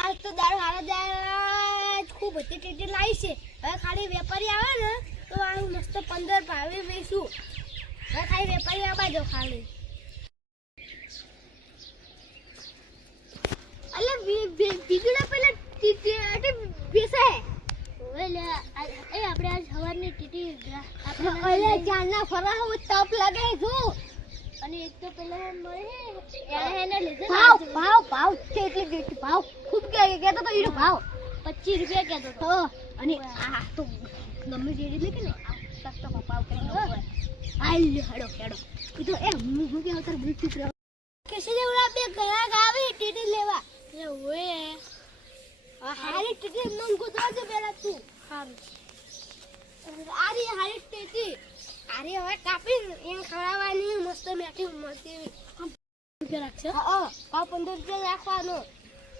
આજ તો દારૂ હારા જાય ખૂબ બધી ટેટી લાવી છે. હવે ખાલી વેપારી આવે ને તો આ મસ્ત 15 ભાવે વેચું. હવે ખાલી વેપારી આવવા દો ખાલી. અલે બીજું પેલા ટીટી બેસે ઓલે એ આપણે આજ સવારની ટીટી આપણે ઓલે જાનના ફરા હો તપ લાગે જો. અને એક તો પેલા મળે એને લીધે ભાવ કેટલી ભાવ ખૂબ કહેતો તો એનો ભાવ 25 રૂપિયા કહેતો તો. અને આ તો ગમે જે રીતે કે ને સસ્તો ભાવ કરી હાલ હેડો એ તો એ હું કે ઉતર બુક ઠીક રહો કેસે જેવડા બે ગ્રાહક આવે ટીટી લેવા એ ઓએ આ હારી ટીટી મન ગોતવા છે પેલા તું હારું આરી હારી ટીટી અરે હવે કાપી એ ખરાવાની મસ્ત મેઠી મળતી રૂપિયા રાખશે. હા 15 રૂપિયા રાખવાનો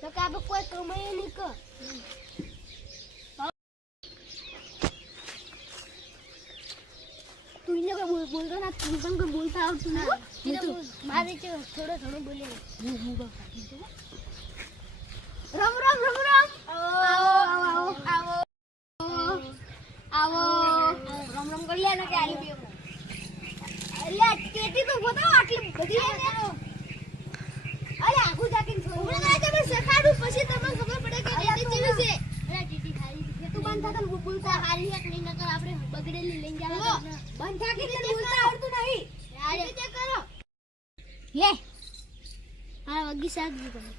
તો કે આપણે કોઈ કમાય નહીં કર. તું એને કોઈ બોલતો ના તું પણ કોઈ બોલતા આવતું ના મારે છે થોડો ઘણો બોલે રામ રામ રામ રામ આવો આવો આવો રામ રામ કરી લે ને કે આલી પીઓ અલે ટેટી તો બતાવ આટલી બધી અલે આખું જાકીને છોડ મને તમે શખાડું પછી તમને ખબર પડે કે ટેટી કેવી છે. અલે ટેટી ખાલી છે તું બંધ થા તને બોલતા હાલી એક નહીં નકર આપણે બગડેલી લઈ જાવ બંધ થા કે તને બોલતા આવડતું નહીં યાર ચેક કરો લે આ વગી શાક દી તમે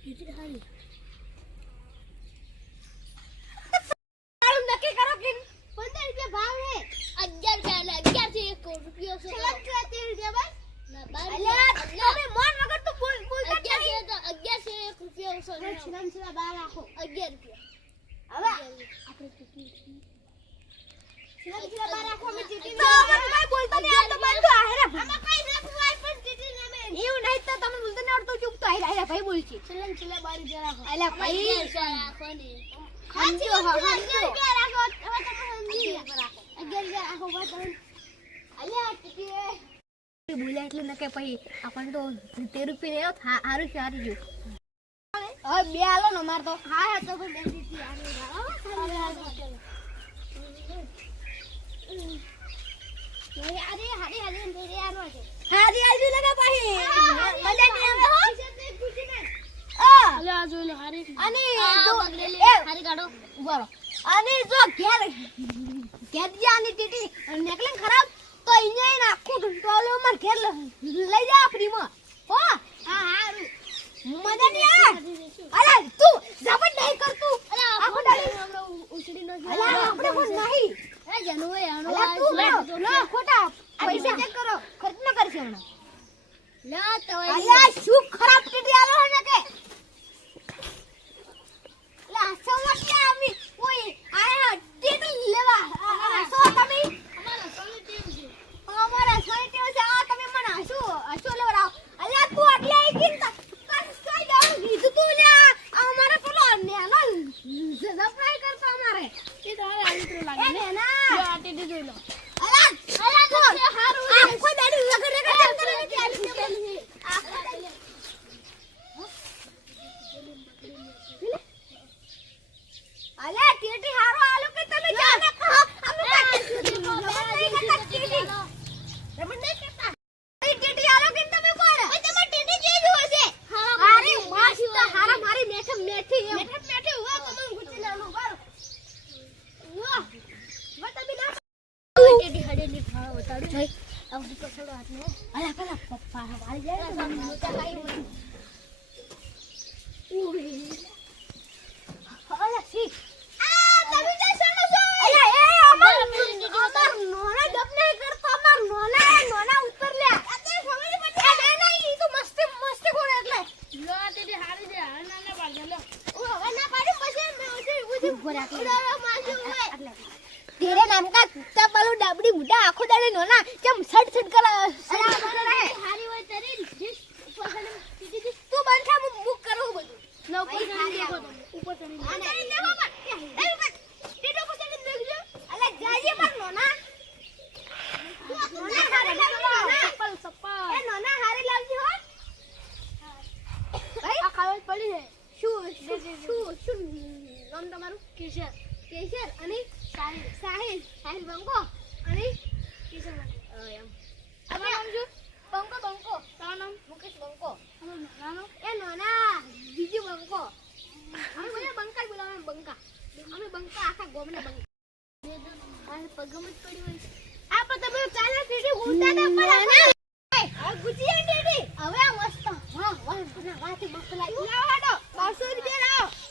ટેટી હાલી નક્કી કરો કે 15 રૂપિયા ભાવ હે 11 થી 1 રૂપિયો છે 13 રૂપિયા બસ ના બાર તમે મોન વગર તો બોલ 11 થી 1 રૂપિયો છે છિલન છિલા બાર રાખો 11 રૂપિયા હવે આપણે ટીટી છિલન છિલા બાર રાખો મે ટીટી તો મને કઈ બોલતો નહીં આ તો બંધ આહેરા આમાં કઈ રાખવાય પણ ટીટી નામે એવું નહીં તો તમે બોલતો ન આવડતો ચૂપ તો આહેરા ભાઈ બોલ છે છિલન છિલા બાર જ રાખો અલા ભાઈ રાખો ને ખાંચી હો ખાંચી રાખો હવે તમે સમજી રાખો 11 રાખો બસ અલ્યા ટીટી બોલ્યા એટલે ન કે પછી આપણ તો 13 રૂપિયા ને હારું સારું જો હવે બે આલો ને માર તો હા તો પણ બે ટીટી આરે હારી હારી મેરે આનો છે હારી આલજી લગા પછી મજા નહીં આવે હો અલે આ જોઈ લો હારી અને જો હારી કાઢો ઉભા રહો અને જો ઘેર જાની ટીટી નેકલેન ખરાબ તો અહીંયા નાખું ટોલો માં ઘેર લઈ જા ફ્રીમાં હો હા હારું મજા નહીં આવે અલે તું જબડ નહીં કરતું અલે આખો ડાળી આપણે ઉછડી નો અલે આપણે પણ નહીં એ જનો એ આનો લો ખોટા પૈસા ચેક કરો ખર્ચ ન કરશે હમણાં લા તો અલે શું ખરાબ ટીટી આલો હે ને કે લા સમજ આમી કોઈ આ ટીટી લેવા સો તમે અમારા સોની ટીમ છે આ તમે મને હસુ લેવરાવ અલ્યા તું આટલે આઈ ગઈ કઈ જાવ કીધું તું લ્યા અમારે પેલો નેનો સપ્રાઈઝ કરતો અમારે એ તો હવે આટલું લાગે ને ના જો આ ટીટી જોઈ લો અલા તો હારું આ કોઈ દાડી લગર લગર કરે કે આલી અલે ટીટી હારો આલો કે તમે જા ને ખા અમે ટીટી રમણ નહીં કરતા એ ટીટી આલો કે તમે કોણ ઓય તમે ટીટી જે જો છે અરે મસ્ત હારા મારી મેઠે મેઠી હુઆ તો મને ગુચી લાનો બાર વાહ મત બી ના ટીટી હડેલી ખાવા ઉતાડું જઈ આ દીકો છોડો હાથને અલા પેલા પપ્પા વાળી જાય ને મોટા ખાઈ ઉઈ અલા સી તમે જઈ સણો છો અલા એ અમાર નોના ડબ નહીં કરતો અમાર નોના ઉપર લે અત્યારે સમજ પડી એ નહીં તો મસ્તી કોણ એટલે લો ટીટી હારી દે નાના પાડે લો ઓ હવે ના પાડે પછી મે ઉધી ઉપર રાખી માસી હોય એટલે તેરે નામ કા કુત્તા પાલુ ડાબડી મુડા આખો દાડે નોના કેમ સડ કરા હારી હોય તરી ટીટી તું બંધા મુક કરું બધું નો ઉપર ચડી ઉપર ચડી કેશર કેશર અને સાહિલ સાહિલ સાહિલ બંકો અને કેશર એમ આપણા નામ શું બંકો બંકો તારું નામ મુકેશ બંકો નાનો એ નાના બીજું બંકો અમે બોલે બંકા બોલાવે બંકા અમે બંકા આખા ગોમને બંકા આ પગમ જ પડી હોય આ પર તમે કાલે ટીટી ઉડતા ના પડે આ ગુચી ટીટી હવે આ મસ્ત વાહ વાહ ના વાથી મસ્ત લાગી લાવાડો 500 રૂપિયા લાવો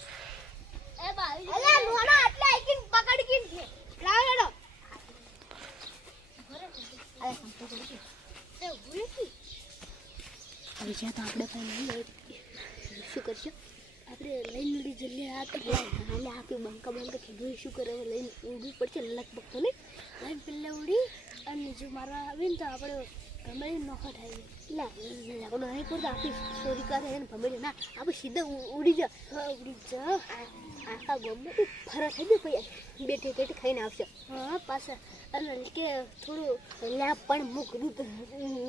એ ભાઈ અલે નોના આટલે આઈકીન પકડી કીન લાવાડો અરે સંતો કરી એ ઉડી હવે જ્યાં તો આપણે કઈ નહીં શું કરશું આપણે લઈને ઉડી જલ્દી આ તો હાલે આપી બંકા બંકા કીધું શું કરે લઈને ઉડવું પડશે લગભગ તો નહીં લઈને પેલા ઉડી અને જો મારવા આવે ને તો આપણે ભમેડી નોખો થાય લા આપણે નહીં કરતા આપી ચોરી કરે ને ભમેડી ના આપણે સીધા ઉડી જા આખા ગોમને ફરા થઈ ગયો પછી બેઠે બેઠે ખાઈને આવશે હા પાછા અને કે થોડું લ્યા પણ મુક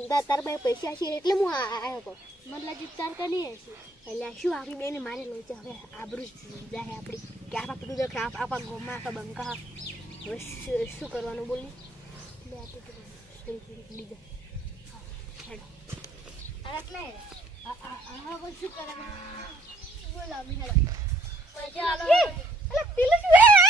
તાર પાસે પૈસા હશે એટલે હું આવ્યો કહું મને લાગે તાર કા નહીં હશે એટલે શું આપી બેને મારે લઈ છે હવે આબરૂ જાય આપણી કે આપા પેલું દેખ આપા ગોમાં આખા બંકા હવે શું કરવાનું બોલી લે લીધા હેડો એટલે હા શું કરવાનું બોલો હેડો પૈસા આલો એટલે પેલું શું